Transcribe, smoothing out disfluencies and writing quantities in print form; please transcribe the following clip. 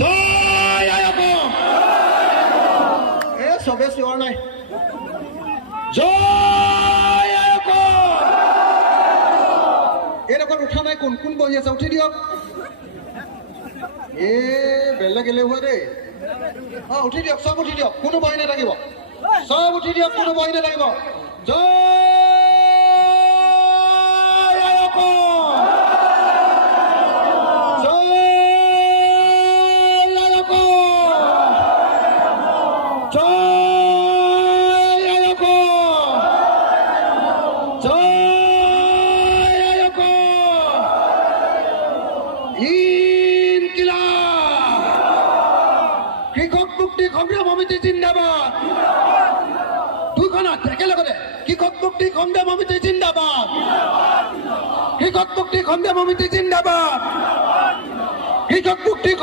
জয় আই অসম। চবে চিঞৰ নাই। জয় আই অসম। এইডোখৰত উঠা নাই কোন কোন বহি আছে উঠি দিয়ক। বেলেগ এলেহুৱা দেই। উঠি দিয়ক, চব উঠি দিয়ক, কোনো বহি নাথাকিব। চব উঠি দিয়ক, কোনো বহি নাথাকিব। জয় আই অসম। জয় আই অসম। জয় আই অসম। জয় আই অসম। ইনকিলাব। কৃষক মুক্তি সংগ্ৰাম সমিতি জিন্দাবাদ। দুইখনত একেলগতে কৃষক মুক্তি সংগ্ৰাম সমিতি জিন্দাবাদ। কৃষক মুক্তি সংগ্ৰাম সমিতি জিন্দাবাদ। কৃষক মুক্তি